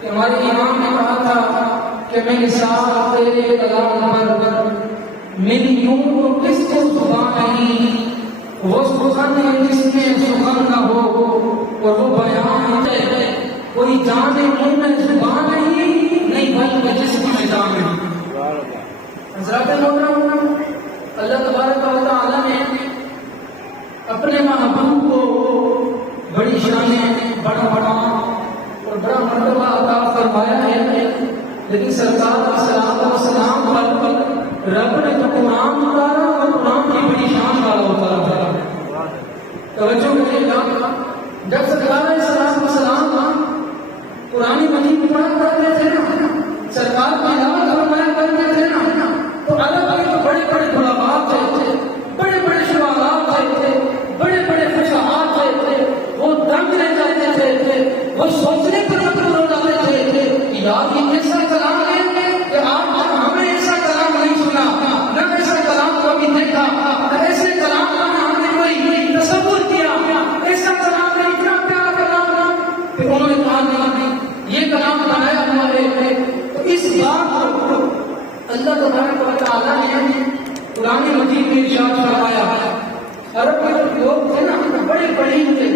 کہ ہمارے امام نے کہا تھا کہ میں نثار تیرے کلام پر میری یوں تو کس کو زبان نہیں، وہ سخن جس میں سخن نہ ہو اور وہ بیان ہے، کوئی جانے منہ میں زبان نہیں بلکہ جسم میں جان نہیں۔ حضرات مولانا اللہ تبارک و تعالیٰ نے اپنے محبوب کو بڑی شانیں، بڑا اور بڑا مرتبہ عطا فرمایا ہے، لیکن سرکار کا صلاۃ و سلام پر رب نے تو قرآن اتارا اور قرآن کی بڑی شان والا اتارا ہے۔ توجہ کریے گا، جب سرکار علیہ الصلوۃ والسلام قرآن مجید پڑھا کرتے تھے نا، سرکار کی تلاوت فرمایا کرتے تھے نا، تو الگ الگ بڑے بڑے خطبات تھے، بڑے بڑے شعارات تھے، بڑے بڑے فشارات تھے، وہ دنگ رہ جاتے تھے، وہ سوچنے پر مجبور ہو جاتے تھے کہ یار یہ ایسا کلام ہے کہ آپ ہمیں ایسا کلام نہیں سنا، نہ ایسا کلام کبھی دیکھا، نہ ایسے کلام کا ہم نے کوئی تصور کیا، ایسا کلام ہے، اتنا پیارا کلام۔ پھر انہوں نے کہا نہیں، یہ کلام بنایا ہوا ہے۔ تو اس بات کو اللہ تبارک و تعالیٰ نے قرآن مجید میں ارشاد فرمایا۔ عرب کے لوگ تھے نا، بڑے بڑے تھے،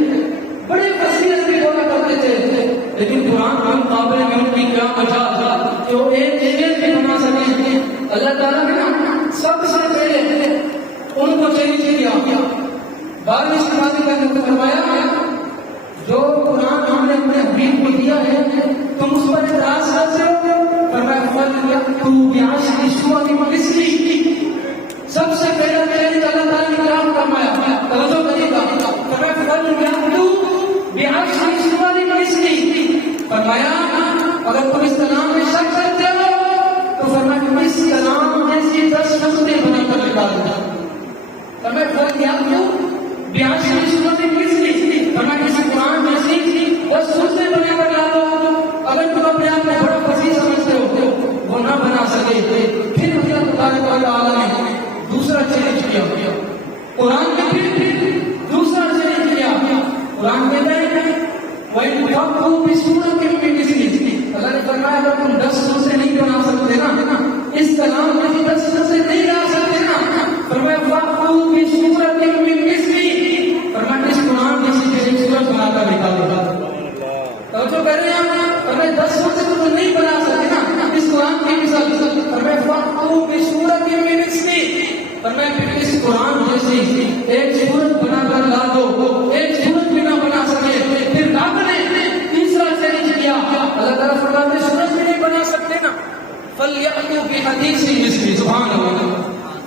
بڑے فصیح بھی بولا کرتے تھے، لیکن قرآن کے مقابلے میں ان کی کیا مجال تھا کہ وہ ایک شعر بھی بنا سکے۔ اللہ تعالیٰ نے سب سے پہلے ان کو چیلنج کیا، بعد اس بات کا فرمایا جو قرآن ہم نے اپنے حبیب کو دیا ہے تم اس پر اعتراض کرتے ہو، فرمایا فَلْيَأْتُوا بِعَشْرِ سُوَرٍ مِثْلِهِ۔ سب سے پہلا چیلنج اللہ تعالیٰ نے کیا فرمایا، توجہ کریے گا، فرمایا فَلْيَأْتُوا بِعَشْرِ سُوَرٍ مِثْلِهِ۔ فرمایا اگر تم اس کلام میں شک کرتے ہو تو فرمایا تم اس کلام جیسی 10 نقطے بنا کر نکال دو۔ فرمایا فَلْيَأْتُوا بِعَشْرِ سُوَرٍ مِثْلِهِ، فرمایا کسی قرآن جیسی 10 سورتیں بنا کر لا دو۔ اگر تم اپنے آپ میں بڑا فصیح سمجھتے ہو وہ نہ بنا سکے، پھر اللہ تبارک و تعالیٰ نے دوسرا چیلنج کیا، قرآن میں پھر دوسرا چیلنج کیا۔ قرآن کہتا ہے وَإِن تَأْتُوا بِسُورَةٍ مِّن مِثْلِهِ، اللہ نے فرمایا اگر تم 10 سورتیں نہیں بنا سکتے نا، اس کلام میں 10 سورتیں نہیں لا سکتے نا، فرمایا فَأْتُوا بِسُورَةٍ مِّن مِثْلِهِ، فرمایا اس قرآن جیسی ایک سورت بنا کر نکالو۔ توجہ کر رہے ہیں آپ، فرمایا 10 سورتیں تو تم نہیں بنا سکتے نا، اس قرآن کی مثال، فرمایا فَأْتُوا بِسُورَةٍ مِّن مِثْلِهِ، فرمایا پھر اس قرآن جیسی ایک سورت بنا کر لا دو۔ ایک سورت بھی نہ بنا سکے، پھر آپ نے تیسرا چیلنج کیا، اللہ تعالیٰ فرماتے ہیں سورت بھی نہیں بنا سکتے نا، فَلْيَأْتُوا بِحَدِيثٍ مِثْلِهِ، سبحان اللہ،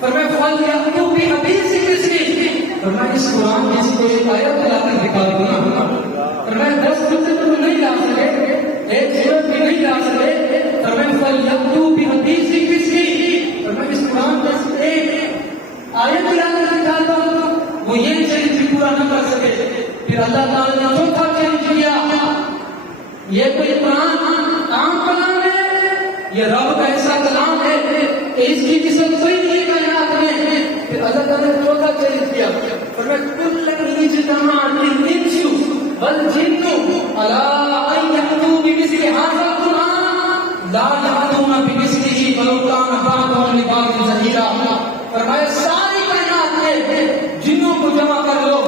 فرمایا فَلْيَأْتُوا بِحَدِيثٍ مِثْلِهِ، فرمایا اس قرآن جیسی کوئی آیت لا کر دکھا دو نا۔ فرمایا 10 سورتیں تم نہیں لا سکے، ایک سورت بھی نہیں لا سکے، فرمایا فَلْيَأْتُوا بِحَدِيثٍ مِثْلِهِ، فرمایا اس قرآن جیسی ایک آیت لا کر دکھا دو۔ وہ یہ چیلنج پورا نہ کر سکے، پھر اللہ تعالیٰ نے چوتھا چیلنج کیا، یہ کوئی قرآن عام کلام ہے، یہ رب کا ایسا کلام ہے کہ اس کی قسم کوئی نہیں کائنات میں۔ پھر اللہ تعالیٰ نے چوتھا چیلنج کیا، فرمایا قُلْ لَئِنِ اجْتَمَعَتِ الْإِنسُ وَالْجِنُّ عَلَىٰ أَن يَأْتُوا بِمِثْلِ هَٰذَا الْقُرْآنِ لَا يَأْتُونَ بِمِثْلِهِ وَلَوْ كَانَ بَعْضُهُمْ لِبَعْضٍ ظَهِيرًا، فرمایا ساری کائنات میں جنوں کو جمع کر لو،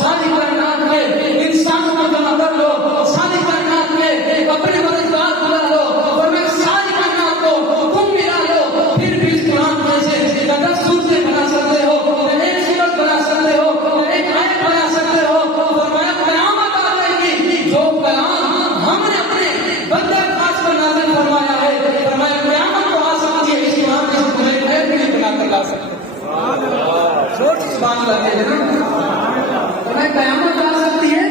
ساری کائنات میں انسانوں کو جمع کر لو، ساری کائنات میں اپنے مددگار بلا لو، فرمایا ساری کائنات کو تم ملا لو، پھر بھی اس قرآن میں سے 10 سورتیں بنا سکتے ہو، ایک سورت بنا سکتے ہو، ایک آیت بنا سکتے ہو، فرمایا قیامت آ جائے گی جو کلام ہم نے اپنے بندے خاص پر نازل فرمایا ہے، فرمایا قیامت کو آ سکتی ہے، اس قرآن میں سے تمہیں ایک بھی نہیں بنا کر لا سکتے۔ سبحان اللہ کہتے ہیں نا، فرمایا قیامت آ سکتی ہے،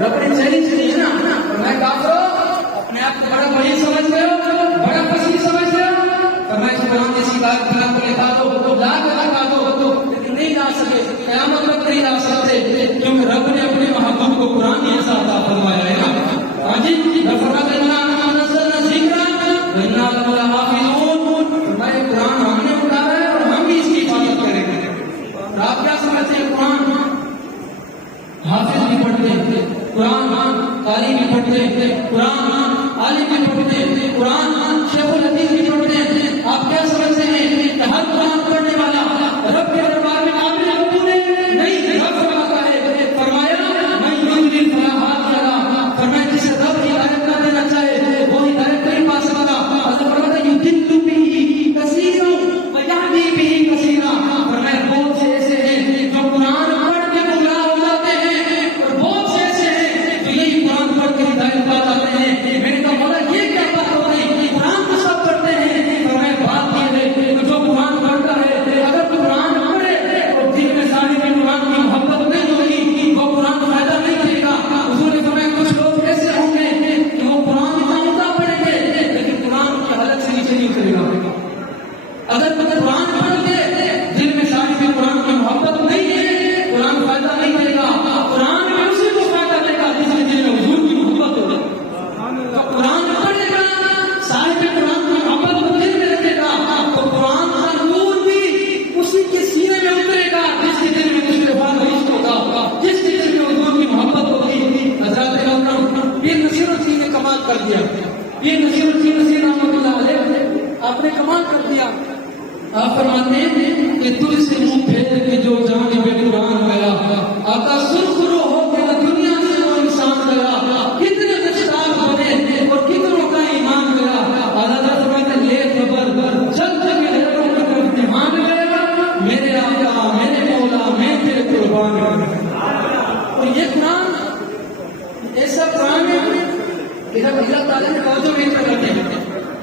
رب نے چیلنج کی ہے نا، فرمایا کافرو اپنے آپ کو بڑا بڑی سمجھتے ہو، بڑا فصیح سمجھتے ہو، فرمایا اس قرآن جیسی بات بنا کو لکھا دو، لا کر لکھا دو، لیکن نہیں لا سکے، قیامت تک نہیں لا سکتے، کیونکہ رب نے اپنے محبوب کو قرآن ایسا عطا فرمایا ہے نا۔ ہاں جی، فرمایا اِنَّا نَزَّلْنَا الذِّكْرَ وَإِنَّا لَهُ لَحَافِظُونَ، فرمایا قرآن ہم نے اتارا ہے اور ہم بھی اس کی حفاظت کریں گے۔ آپ کیا سمجھتے ہیں؟ قرآن حافظ بھی پڑھتے ہیں، قرآن قاری بھی پڑھتے ہیں، قرآن عالم بھی اگر قرآن پڑھ کے دل میں صاحب قرآن کی محبت نہیں ہے، قرآن فائدہ نہیں دے گا. قرآن میں اسی کو فائدہ دے گا جس کے دل میں حضور کی محبت ہوگی. قرآن پڑھے گا، صاحب قرآن کی محبت کو دل میں رکھے گا تو قرآن کا نور بھی اسی کے سینے میں اترے گا جس کے دل میں دوسرے بات عشق ہوگا، جس کے دل میں حضور کی محبت ہوگی. حضرات اکرام، یہ نصیر الدین نے کمال کر دیا. یہ نصیر الدین نصیر رحمۃ اللہ علیہ آپ نے کمال کر دیا. آپ فرماتے ہیں کہ تجھ سے منہ پھیر کے جو جانب قرآن گیا، آقا سرخرو ہو کے نہ دنیا سے وہ انسان گیا. کتنے مشتاق بنے اور کتنوں کا ایمان گیا. اللہ فرماتے ہیں یہ خبر چل کے غیروں کی طرف دھیان گیا، میرے آقا میرے مولا میں تیرے قربان گیا. اور یہ قرآن ایسا قرآن ہے کہ جب اللہ تعالیٰ نے توجہ نہیں کرتے،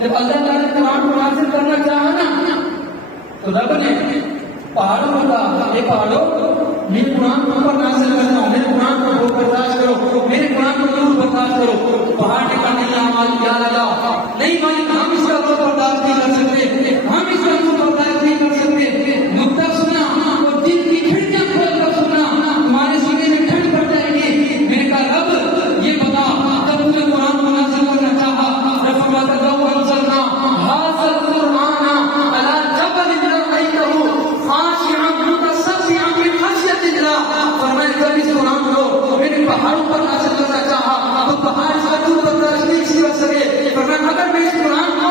جب اللہ تعالیٰ نے قرآن کو نازل کرنا چاہا نا تو رب نے پہاڑوں کو کہا اے پہاڑوں میرے قرآن کو اوپر نازل کرنا ہوں، میرے قرآن کو برداشت کرو، میرے قرآن کو دور برداشت کرو. پہاڑ نے کہا نہیں یا اللہ نہیں مالک، ہم اس کا دور برداشت نہیں کر سکتے، ہم اس کا دور برداشت نہیں کر سکتے. نقطہ سنا اور دل کی کھڑکیاں کھول کر سنا، تمہارے سینے میں ٹھنڈ پڑ جائے گی. میں نے کہا رب یہ بتا جب تم نے قرآن کو نازل کرنا چاہا، رب فرماتا ہے لو انزلنا ھذا القرآن علی جبل لرأیتہ خاشعا متصدعا من خشیۃ اللہ. فرمایا جب اس قرآن کو میں نے پہاڑوں پر نازل کرنا چاہا تو پہاڑ اس کا دور برداشت نہیں کر سکے. فرمایا اگر میں اس قرآن کو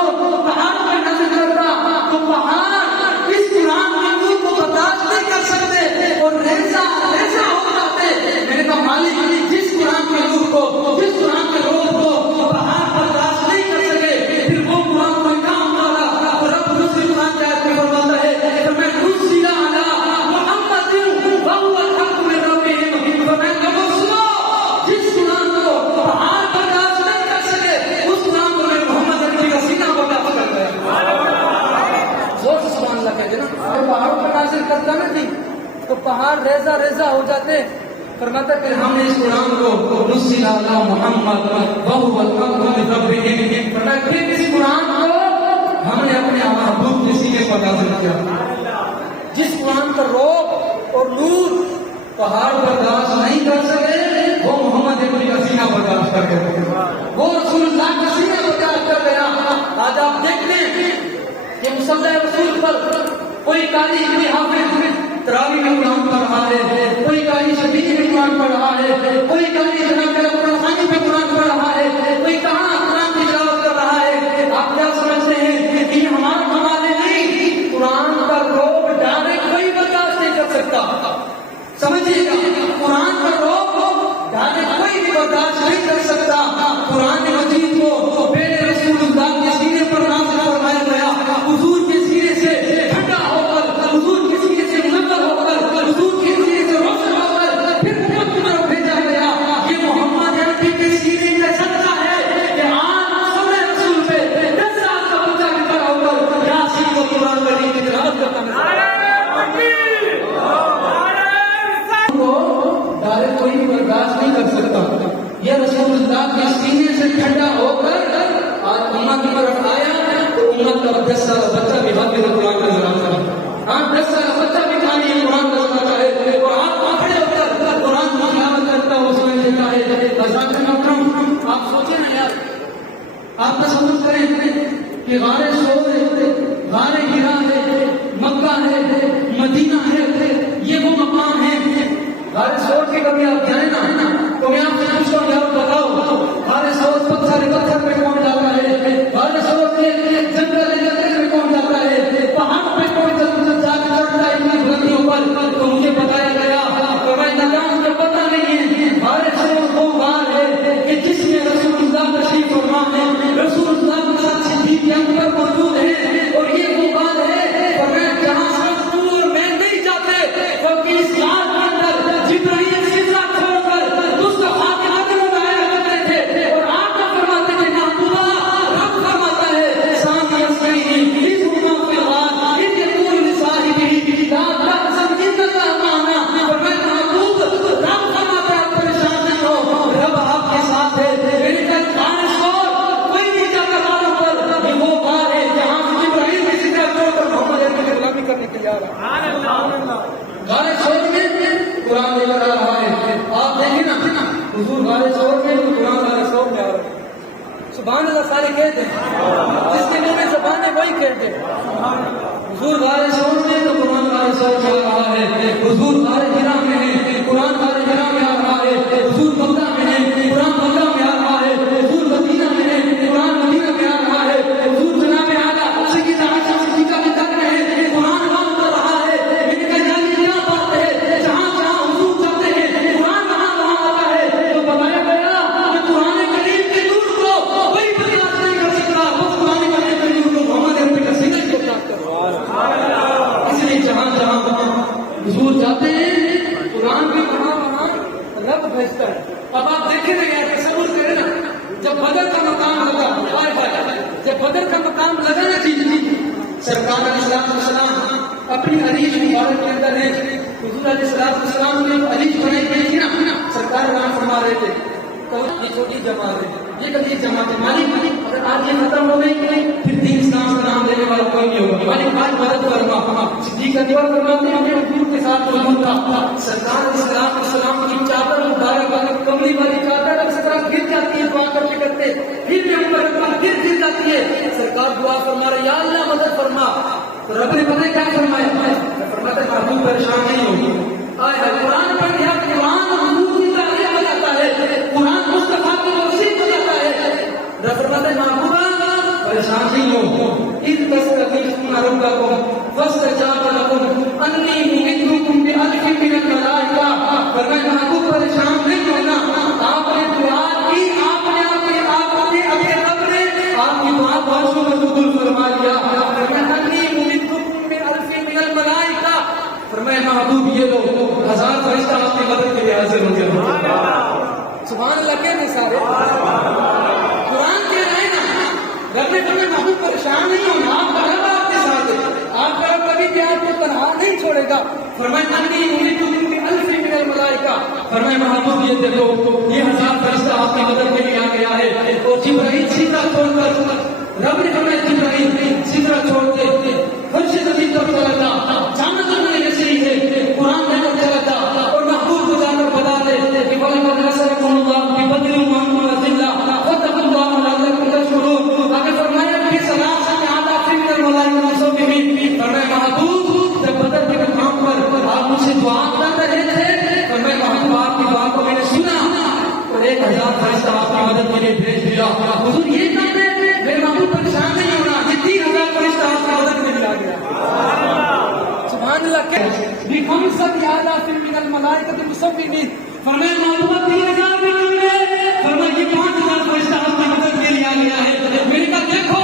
پہاڑوں پر نازل کرتا تو پہاڑ اس قرآن کے نور کو برداشت نہیں کر سکتے اور ریزہ ریزہ ہو جاتے. میں نے کہا مالک جس قرآن کے نور کو، جس قرآن کے روح کو پہاڑ برداشت نہیں کر سکے، پھر وہ قرآن کو کام والا تو رب دوسری قرآن کی آیت میں فرماتا ہے کہ میں نزل علی محمد وهو الحق من ربهم. فرمایا لوگوں سنو، جس قرآن کو پہاڑ برداشت نہیں کر سکے اس قرآن کو میں محمد عربی کا سینہ برداشت کر گیا. زور سے سبحان اللہ کہتے نا. اگر پہاڑوں پر نازل کرتا نا جی تو پہاڑ ریزہ ریزہ ہو جاتے. فرماتا پھر ہم نے اس قرآن کو نزل علی محمد وهو الحق من ربهم. فرمایا پھر اس قرآن کو ہم نے اپنے محبوب کے سینے پر نازل کیا. جس قرآن کا روح اور نور پہاڑ برداشت نہیں کر سکے وہ محمد عربی کا سینہ برداشت کر گیا، وہ رسول اللہ کا سینہ برداشت کر گیا. آج آپ دیکھتے ہیں کہ مصلی رسول پر کوئی قاری کوئی حافظ تراویح میں قرآن پڑھ رہا ہے، کوئی قاری شفیع میں قرآن پڑھ رہا ہے، کوئی قاری جناب قرآن خوانی پہ قرآن پڑھ رہا ہے، کوئی کہاں قرآن کی تلاوت کر رہا ہے. آپ کیا سمجھتے ہیں کہ یہ ہمارا کمال نہیں؟ قرآن کا روح ڈائریکٹ کوئی برداشت نہیں کر سکتا. سمجھیے گا قرآن کا روح ڈائریکٹ کوئی بھی برداشت نہیں کر سکتا. قرآن مجید کو میرے رسول اللہ کے سینے پر نازل فرمایا گیا، حضور کے سینے سے ٹھنڈا ہو کر، حضور کے سینے سے منور ہو کر، حضور کے سینے سے روشن ہو کر پھر امت کی طرف بھیجا گیا. یہ محمد عربی کے سینے میں سچا ہے کہ آج سب رسول پہ 10 سال کا بچہ بھی کھڑا ہو کر یاسین کو قرآن کریم کی تلاوت کرتا ہے. ڈائریکٹ کوئی بھی برداشت نہیں کر سکتا. یہ رسول اللہ کے سینے سے ٹھنڈا ہو کر آج امت کی طرف آیا تو امت کا 10 سال بچہ بھی حافظ قرآن کا نظر آتا ہے. آج 10 سال بچہ بھی کھانی قرآن کا نظر آتا ہے اور آپ کھڑے ہو کر قرآن کی تلاوت کرتا ہو سمجھ لیتا ہے. حضرات محترم آپ سوچیں نا یار، آپ تصور کریں کہ غار سور ہے، غار ہرا ہے، مکہ ہے، مدینہ ہے، یہ وہ مقام ہے. غار سور کے کبھی آپ جائیں نا تو میں آپ سے پوچھتا ہوں یار بتاؤ غار سور پتھر پہ کون جاتا ہے؟ غار سور کے جنگل میں کون جاتا ہے؟ پہاڑ پہ کون جا کے چڑھتا ہے اتنی بلندیوں پر؟ تو مجھے بتایا گیا کہ میں نظام کو پتہ نہیں ہے. غار سور وہ غار ہے کہ جس میں رسول اللہ تشریف فرما ہے، رسول اللہ کے ساتھ صدیق اکبر موجود ہے اور یہ وہ غار ہے اور میں جہاں سے دور میں نہیں جاتے بلکہ اس غار کے اندر جبرائیل سجدہ چھوڑ حضور غار ثور میں تو قرآن غار ثور میں آ رہا ہے. سبحان اللہ سارے کہتے ہیں، جس کے منہ میں زبان ہے وہی کہتے ہیں. حضور غار ثور میں تو قرآن غار ثور میں آ رہا ہے. حضور غار حرا میں ہے، قرآن غار حرا میں آ رہا ہے. حضور بقا میں ہے، قرآن بقا میں آ رہا ہے. حضور مدینہ میں ہے، قرآن مدینہ میں آ رہا ہے. حضور جناب اعلیٰ سیدنا عائشہ صدیقہ کے گھر میں ہے، قرآن وہاں اتر رہا ہے. میں نے کہا یہ کیا بات ہے، جہاں جہاں حضور جاتے ہیں قرآن وہاں آتا ہے. تو بتایا گیا کہ قرآن کریم کے نور کو کوئی برداشت نہیں کر سکتا، وہ قرآن کریم کے نور کو محمد عربی کا سینہ کو چاہتا ہے. اس لیے جہاں جہاں حضور جاتے ہیں قرآن بھی وہاں رب بھیجتا ہے. اب آپ دیکھیں نا یار، تصور کریں نا، جب بدر کا مقام لگا، جب بدر کا مقام لگا نا، جی سرکار علیہ السلام اپنی عریش مبارک کے اندر ہے. حضور علیہ السلام نے عریش بنائی گئی تھی نا، سرکار نام فرما رہے تھے. تو یہ چھوٹی جماعت ہے، یہ کبھی جماعت ہے مالک، اگر آج یہ ختم ہو گئی پھر دین اسلام کا نام لینے والا کوئی نہیں ہوگا. مالک آج مدد فرما. صدیق اکبر فرماتے ہیں ہمیں حضور کے ساتھ موجود تھا. سرکار علیہ السلام کی چادر مبارک والی کملی والی چادر اب سرکار گر جاتی ہے دعا کرتے کرتے، پھر بھی اوپر پھر گر جاتی ہے. سرکار دعا فرما رہے یا اللہ مدد فرما. تو رب نے پتہ کیا فرمایا؟ فرماتا ہے محبوب پریشان نہیں ہوگی. آئے قرآن پڑھ لیا، قرآن حضور کی تعریف ہو جاتا ہے، قرآن مصطفیٰ کی توصیف ہو جاتا ہے. رب فرماتا ہے محبوبہ پریشان نہیں ہو. اذ تستغیثون ربکم فاستجاب لکم انی ممدکم بألف من الملائکہ. فرمایا محبوب پریشان نہیں ہونا، آپ نے دعا کی، آپ نے اپنے رب نے آپ کی دعا بارشوں میں قبول فرما لیا. فرمایا انی ممدکم بألف من الملائکہ. فرمایا محبوب یہ لو 1000 فرشتہ آپ کی مدد کے لیے حاضر ہو جائے. سبحان اللہ کے سارے قرآن کہہ رہے ہیں نا. رب نے فرمایا محبوب پریشان نہیں ہونا، آپ کا رب آپ کے ساتھ ہے، آپ کا رب کبھی بھی آپ کو تنہا نہیں چھوڑے گا. فرمایا انی ممدکم بألف من الملائکہ. فرمایا محبوب یہ دیکھو یہ 1000 فرشتہ آپ کی مدد کے لیے آ گیا ہے. اور جبرائیل سیدھا چھوڑ کر رب نے فرمایا جبرائیل سیدھا چھوڑ کے فرش زمین پر چلا جا، جانت میں ایسے ہی ہے، قرآن میں چلا جا اور محبوب کو جا کر بتا دے کہ وَلَقَدْ نَصَرَكُمُ اللَّهُ بِبَدْرٍ وَأَنْتُمْ أَذِلَّةٌ فَاتَّقُوا اللَّهَ لَعَلَّكُمْ تَشْكُرُونَ. آگے فرمایا کہ سلام سے آتا فی من الملائکۃ مصوبین. فرمایا محبوب جب بدر کے مقام پر آپ مجھ سے دعا کر رہے تھے، فرمایا محبوب آپ کی دعا کو میں نے سنا اور 1000 فرشتہ آپ کی مدد کے لیے بھیج دیا. حضور یہ کہتے ہیں میرے محبوب پریشان نہیں ہونا، یہ 3000 فرشتہ آپ کی مدد میں ملا گیا. سبحان اللہ کہ بخمسۃ آلاف من الملائکۃ مصوبین. فرمایا محبوب 3000 بھی کم ہے، فرمایا یہ 5000 فرشتہ آپ کی مدد کے لیے آ گیا ہے. میں نے کہا دیکھو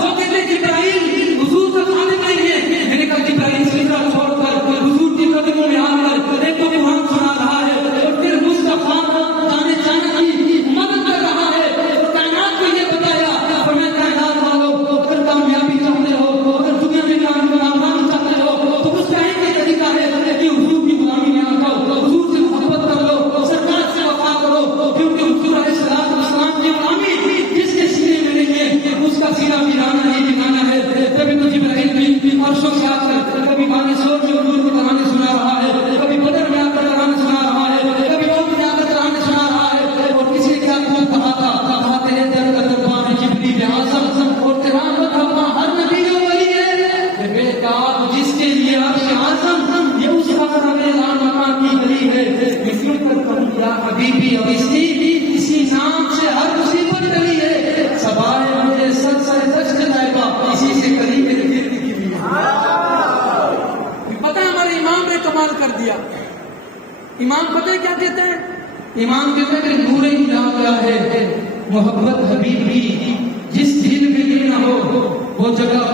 جو کہتے جبرائیل حضور کا خالق نہیں ہے، میں نے کہا جبرائیل سیدھا چھوڑ کر حضور کی قدموں میں آ کر ایک تو قرآن سنا رہا ہے اور پھر مصطفیٰ جانے کی مدد کر رہا ہے اور کائنات کو یہ بتایا. فرمایا کائنات والو اگر کامیابی چاہتے ہو، اگر دنیا میں کامیابی چاہتے ہو تو اس کا ایک ہی طریقہ ہے کہ حضور کی غلامی میں آ جاؤ، حضور سے محبت کر لو، سرکار سے وفا کرو. کیونکہ حضور علیہ السلام کی غلامی جس کے سینے میں نہیں ہے اس کا سینہ پھرانا ہی پھرانا ہے. کبھی تو جبرائیل بھی عرشوں سے آ کر کبھی گانے سور کے حضور کو کہانی سنا رہا ہے، کبھی بدر میں آ کر کہانی سنا رہا ہے، کبھی اور میں آ کر کہانی سنا رہا ہے. اور کسی نے کیا کہا تھا تیرے در کا دربار ہے جبریل اعظم اور تیرا مذہب ہر نبی جو وہی ہے. میرے کہا جس کے لیے عرش اعظم یہ اس کا اعلان مکان کی گلی ہے. مثل کر کہوں یا حبیبی اب اسی نام سے ہر مصیبت ٹلی ہے. سوائے مجھے سچ سے دشت طیبہ اسی سے کلی میرے دل کی گلی ہے. پتہ ہے ہمارے امام نے کمال کر دیا. امام پتہ ہے کیا کہتے ہیں؟ امام کہتے ہیں کہ نور الہ کیا ہے؟ محبت حبیب کی جس دل میں یہ نہ ہو وہ جگہ